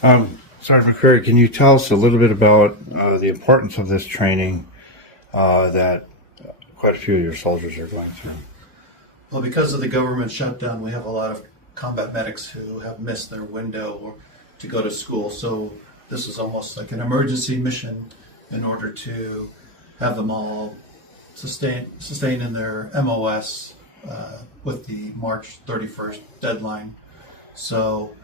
Sergeant McCreary, can you tell us a little bit about the importance of this training that quite a few of your soldiers are going through? Well, because of the government shutdown, we have a lot of combat medics who have missed their window to go to school. So this is almost like an emergency mission in order to have them all sustain in their MOS with the March 31st deadline. So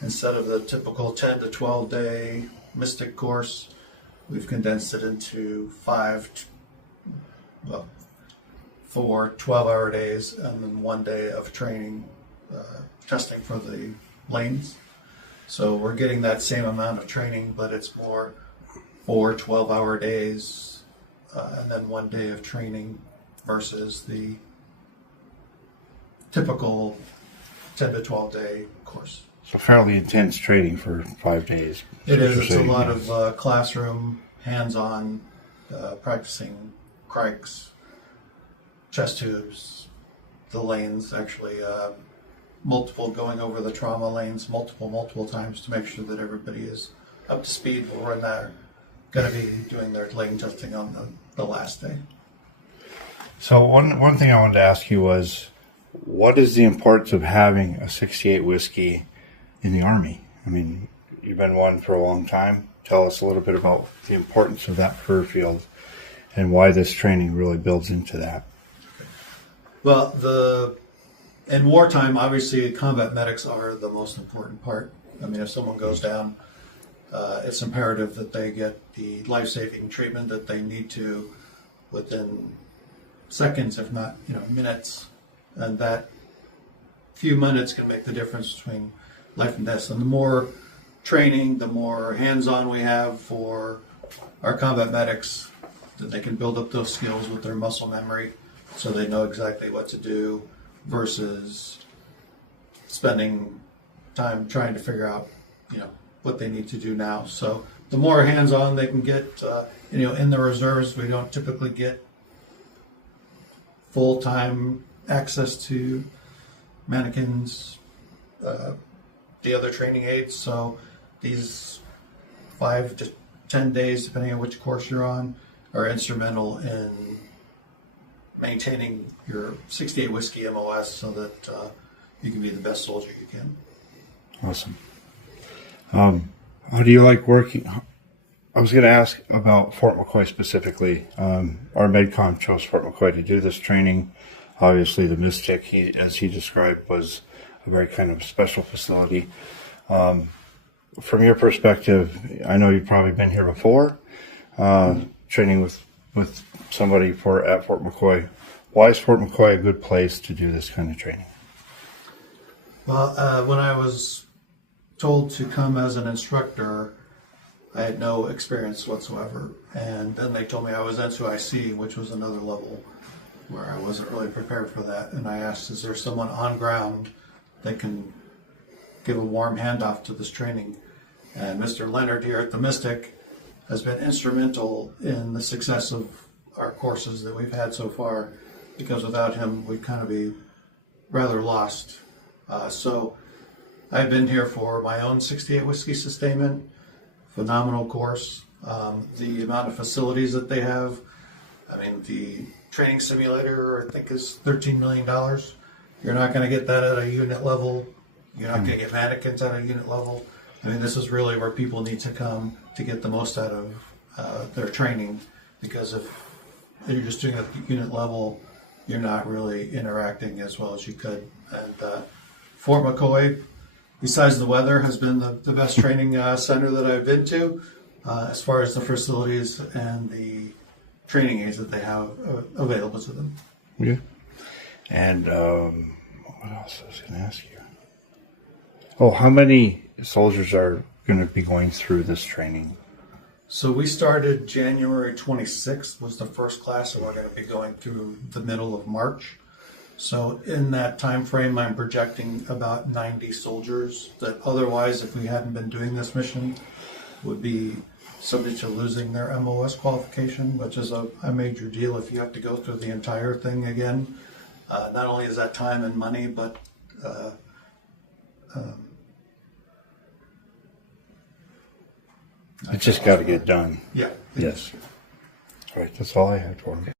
instead of the typical 10 to 12 day Mystic course, we've condensed it into 4 12-hour days and then 1 day of training, testing for the lanes. So we're getting that same amount of training, but it's more 4 12-hour days and then 1 day of training versus the typical 10 to 12 day course. So fairly intense training for 5 days. It is. It's a lot of classroom, hands-on, practicing crikes, chest tubes, the lanes, actually going over the trauma lanes multiple times to make sure that everybody is up to speed when they're going to be doing their lane testing on the last day. So one thing I wanted to ask you was, what is the importance of having a 68 whiskey in the Army? I mean, you've been one for a long time. Tell us a little bit about the importance of that career field and why this training really builds into that. Well, in wartime, obviously, combat medics are the most important part. I mean, if someone goes down, it's imperative that they get the life-saving treatment that they need to within seconds, if not, minutes. And that few minutes can make the difference between life and death. And the more training, the more hands-on we have for our combat medics, that they can build up those skills with their muscle memory so they know exactly what to do versus spending time trying to figure out, what they need to do now. So the more hands-on they can get, in the reserves, we don't typically get full-time access to mannequins, the other training aids. So these 5 to 10 days, depending on which course you're on, are instrumental in maintaining your 68 whiskey MOS so that you can be the best soldier you can. Awesome. How do you like working? I was going to ask about Fort McCoy specifically. Our MedCom chose Fort McCoy to do this training. Obviously, the Mystic, as he described, was a very kind of special facility. From your perspective, I know you've probably been here before, training with somebody at Fort McCoy. Why is Fort McCoy a good place to do this kind of training? Well, when I was told to come as an instructor, I had no experience whatsoever. And then they told me I was N2IC, which was another level where I wasn't really prepared for that. And I asked, is there someone on ground that can give a warm handoff to this training? And Mr. Leonard here at the Mystic has been instrumental in the success of our courses that we've had so far, because without him, we'd kind of be rather lost. So I've been here for my own 68 whiskey sustainment, phenomenal course. The amount of facilities that they have, the training simulator, I think, is $13 million. You're not going to get that at a unit level. You're not going to get mannequins at a unit level. This is really where people need to come to get the most out of their training, because if you're just doing it at the unit level, you're not really interacting as well as you could. And Fort McCoy, besides the weather, has been the best training center that I've been to as far as the facilities and the training aids that they have available to them. Yeah. And what else I was going to ask you? Oh, how many soldiers are going to be going through this training? So we started January 26th was the first class, and we're going to be going through the middle of March. So in that time frame, I'm projecting about 90 soldiers that otherwise, if we hadn't been doing this mission, would be subject to losing their MOS qualification, which is a major deal if you have to go through the entire thing again. Not only is that time and money, but It's just got to get done. Yeah. Yes. All right, that's all I had for him.